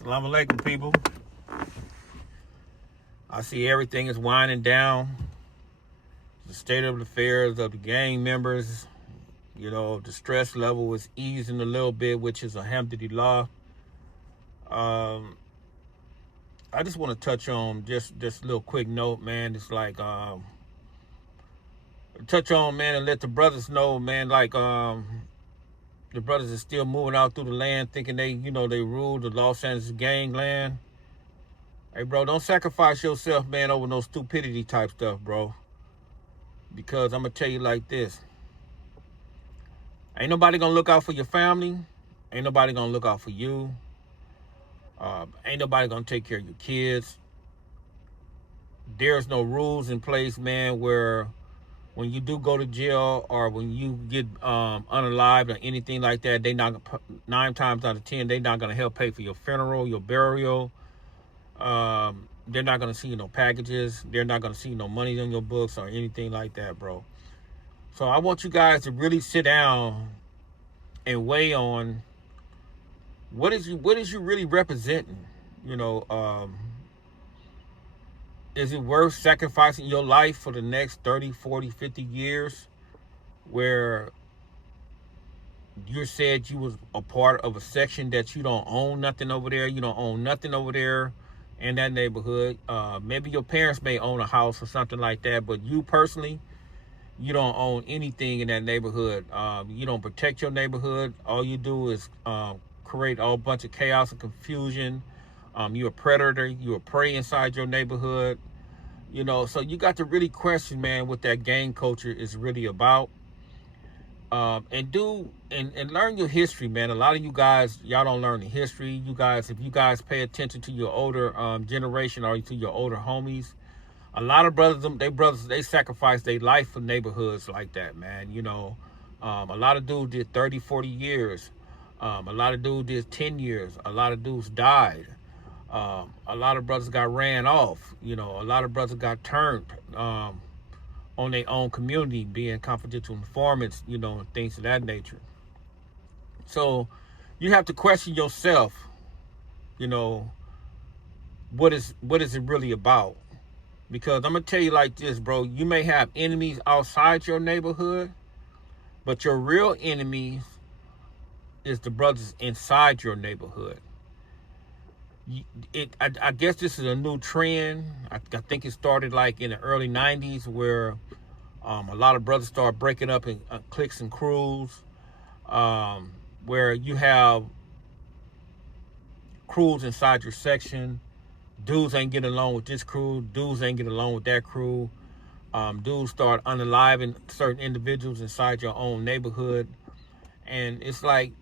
Assalamu alaikum, people. I see everything is winding down. The state of affairs of the gang members, the stress level is easing a little bit, which is alhamdulillah. I just want to touch on just this little quick note, man. It's like touch on, man, and let the brothers know, man, like the brothers are still moving out through the land thinking they rule the Los Angeles gangland. Hey, bro, don't sacrifice yourself, man, over no stupidity type stuff, bro. Because I'm going to tell you like this. Ain't nobody going to look out for your family. Ain't nobody going to look out for you. Ain't nobody going to take care of your kids. There's no rules in place, man, where when you do go to jail or when you get unalived or anything like that, 9 times out of 10, they're not going to help pay for your funeral, your burial. They're not going to see no packages. They're not going to see no money on your books or anything like that, bro. So I want you guys to really sit down and weigh on what is you really representing. Is it worth sacrificing your life for the next 30, 40, 50 years where you said you was a part of a section that you don't own nothing over there? You don't own nothing over there in that neighborhood. Maybe your parents may own a house or something like that, but you personally, you don't own anything in that neighborhood. You don't protect your neighborhood. All you do is create a bunch of chaos and confusion. You're a predator. You're a prey inside your neighborhood. So you got to really question, man, what that gang culture is really about. And learn your history, man. A lot of you guys, y'all don't learn the history. You guys, if you guys pay attention to your older generation or to your older homies, a lot of brothers, they sacrifice their life for neighborhoods like that, man. A lot of dudes did 30, 40 years. A lot of dudes did 10 years. A lot of dudes died. A lot of brothers got ran off. A lot of brothers got turned on their own community, being confidential informants, and things of that nature. So you have to question yourself, what is it really about? Because I'm going to tell you like this, bro. You may have enemies outside your neighborhood, but your real enemies is the brothers inside your neighborhood. I guess this is a new trend. I think it started like in the early 90s where a lot of brothers start breaking up in cliques and crews, where you have crews inside your section. Dudes ain't getting along with this crew. Dudes ain't getting along with that crew. Dudes start unaliving certain individuals inside your own neighborhood. And it's like,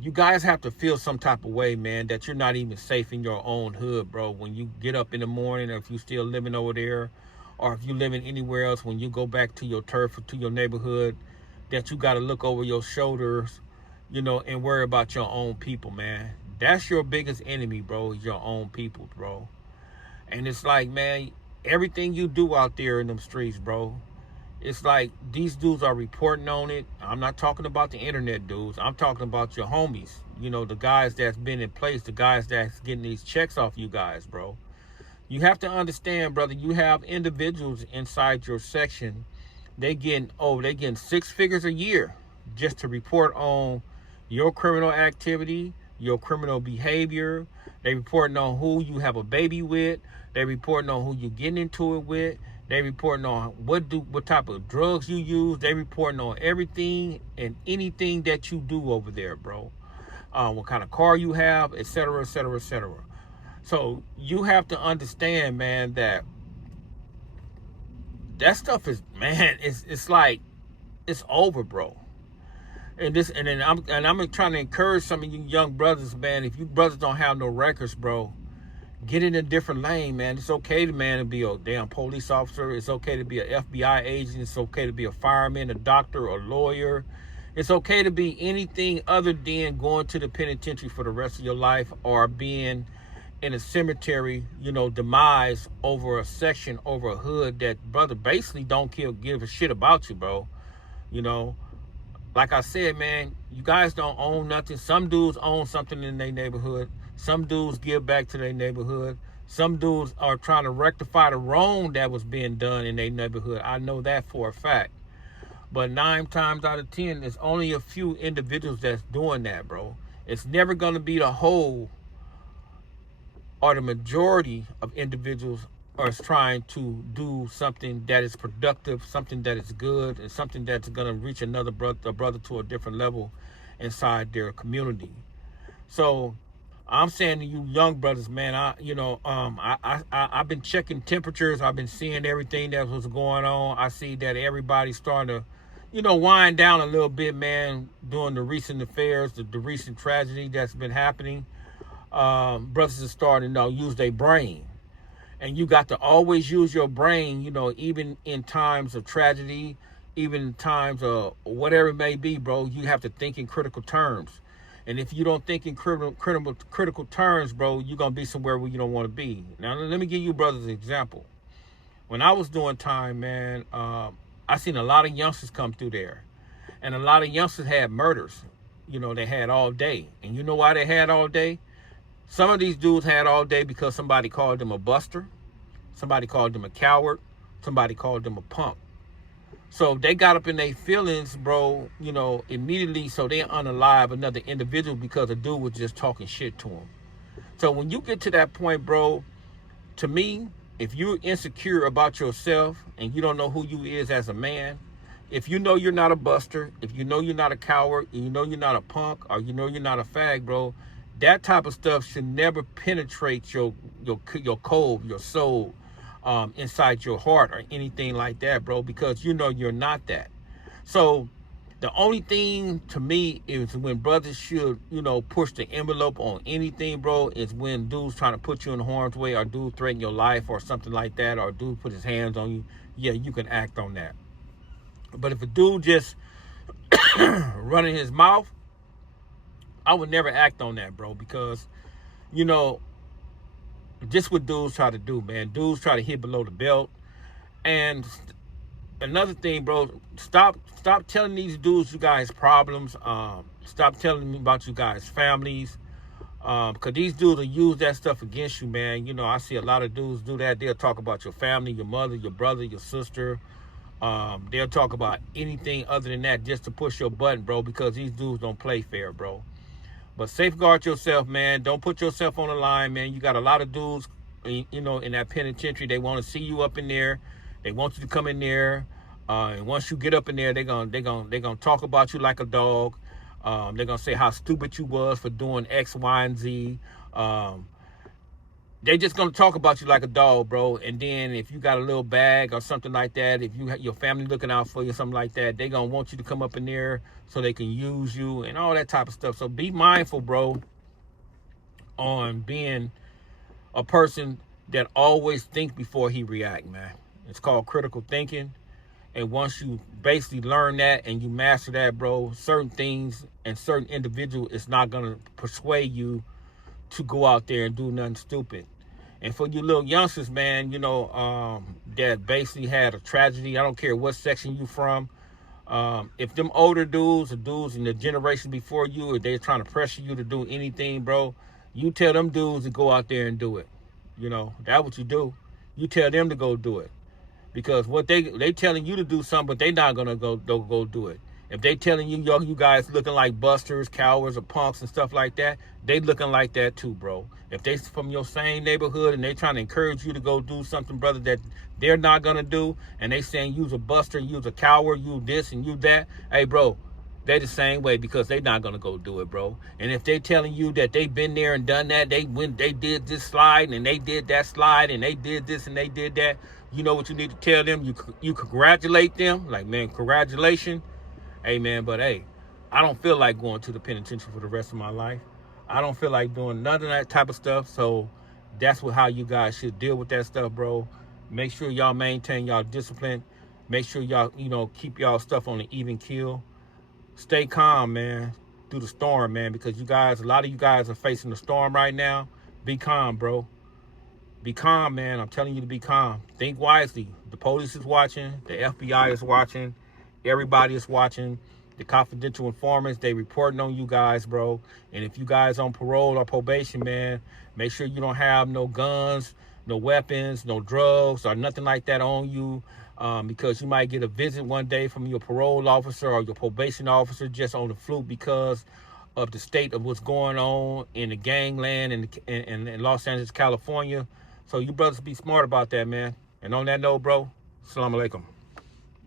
you guys have to feel some type of way, man, that you're not even safe in your own hood, bro. When you get up in the morning, or if you're still living over there, or if you're living anywhere else, when you go back to your turf or to your neighborhood, that you got to look over your shoulders, and worry about your own people, man. That's your biggest enemy, bro, is your own people, bro. And it's like, man, everything you do out there in them streets, bro, it's like these dudes are reporting on it. I'm not talking about the internet dudes. I'm talking about your homies. The guys that's been in place, the guys that's getting these checks off you guys, bro. You have to understand, brother, you have individuals inside your section. They getting 6 figures a year just to report on your criminal activity, your criminal behavior. They reporting on who you have a baby with. They reporting on who you getting into it with. They reporting on what type of drugs you use. They reporting on everything and anything that you do over there, bro. What kind of car you have, et cetera, et cetera, et cetera. So you have to understand, man, that stuff is, man, it's like, it's over, bro. And then I'm trying to encourage some of you young brothers, man. If you brothers don't have no records, bro, get in a different lane, man. It's okay, man, to be a damn police officer. It's okay to be an FBI agent. It's okay to be a fireman, a doctor, a lawyer. It's okay to be anything other than going to the penitentiary for the rest of your life or being in a cemetery, demise over a section, over a hood that, brother, basically don't give a shit about you, bro. like I said, man, you guys don't own nothing. Some dudes own something in their neighborhood. Some dudes give back to their neighborhood. Some dudes are trying to rectify the wrong that was being done in their neighborhood. I know that for a fact. But 9 times out of 10, there's only a few individuals that's doing that, bro. It's never going to be the whole or the majority of individuals are trying to do something that is productive, something that is good, and something that's going to reach another brother to a different level inside their community. So I'm saying to you young brothers, man, I've been checking temperatures. I've been seeing everything that was going on. I see that everybody's starting to, wind down a little bit, man, during the recent affairs, the recent tragedy that's been happening. Brothers are starting to use their brain. And you got to always use your brain, even in times of tragedy, even in times of whatever it may be, bro. You have to think in critical terms. And if you don't think in critical terms, bro, you're going to be somewhere where you don't want to be. Now, let me give you brothers an example. When I was doing time, man, I seen a lot of youngsters come through there. And a lot of youngsters had murders. They had all day. And you know why they had all day? Some of these dudes had all day because somebody called them a buster, somebody called them a coward, somebody called them a punk. So they got up in their feelings, bro, immediately, so they unalive another individual because a dude was just talking shit to them. So when you get to that point, bro, to me, if you're insecure about yourself and you don't know who you is as a man, if you know you're not a buster, if you know you're not a coward, you know you're not a punk, or you know you're not a fag, bro, that type of stuff should never penetrate your cove, your soul, inside your heart or anything like that, bro, because you're not that. So the only thing to me is when brothers should, push the envelope on anything, bro, is when dudes trying to put you in harm's way or dude threaten your life or something like that, or dude put his hands on you. Yeah, you can act on that. But if a dude just running his mouth, I would never act on that, bro, because, just what dudes try to do, man. Dudes try to hit below the belt. And another thing, bro, stop telling these dudes you guys problems. Stop telling me about you guys' families. Because these dudes will use that stuff against you, man. I see a lot of dudes do that. They'll talk about your family, your mother, your brother, your sister. They'll talk about anything other than that just to push your button, bro, because these dudes don't play fair, bro. But safeguard yourself, man. Don't put yourself on the line, man. You got a lot of dudes, in that penitentiary. They want to see you up in there. They want you to come in there. And once you get up in there, they're gonna talk about you like a dog. They're gonna say how stupid you was for doing X, Y, and Z. They just gonna talk about you like a dog, bro. And then if you got a little bag or something like that, if you your family looking out for you, something like that, they gonna want you to come up in there so they can use you and all that type of stuff. So be mindful, bro, on being a person that always think before he react, man. It's called critical thinking. And once you basically learn that and you master that, bro, certain things and certain individuals, it's not gonna persuade you to go out there and do nothing stupid. And for you little youngsters, man, that basically had a tragedy, I don't care what section you from, if them older dudes or dudes in the generation before you, if they're trying to pressure you to do anything, bro, you tell them dudes to go out there and do it. That's what you do. You tell them to go do it. Because what they telling you to do something, but they not gonna go do it. If they telling you you guys looking like busters, cowards, or punks and stuff like that, they looking like that too, bro. If they from your same neighborhood and they trying to encourage you to go do something, brother, that they're not gonna do, and they saying you's a buster, you's a coward, you this and you that, hey, bro, they the same way because they not gonna go do it, bro. And if they telling you that they been there and done that, they did this slide and they did that slide and they did this and they did that, you know what you need to tell them? You congratulate them, like, man, congratulations. Hey, man, but hey, I don't feel like going to the penitentiary for the rest of my life. I don't feel like doing none of that type of stuff. So that's how you guys should deal with that stuff, bro. Make sure y'all maintain y'all discipline. Make sure y'all, keep y'all stuff on the even keel. Stay calm, man, through the storm, man, because a lot of you guys are facing the storm right now. Be calm, bro. Be calm, man. I'm telling you to be calm. Think wisely. The police is watching. The FBI is watching. Everybody is watching. The confidential informants, they reporting on you guys, bro. And if you guys on parole or probation, man, make sure you don't have no guns, no weapons, no drugs, or nothing like that on you, because you might get a visit one day from your parole officer or your probation officer just on the fluke because of the state of what's going on in the gangland in Los Angeles, California. So you brothers be smart about that, man. And on that note, bro, Assalamu alaikum.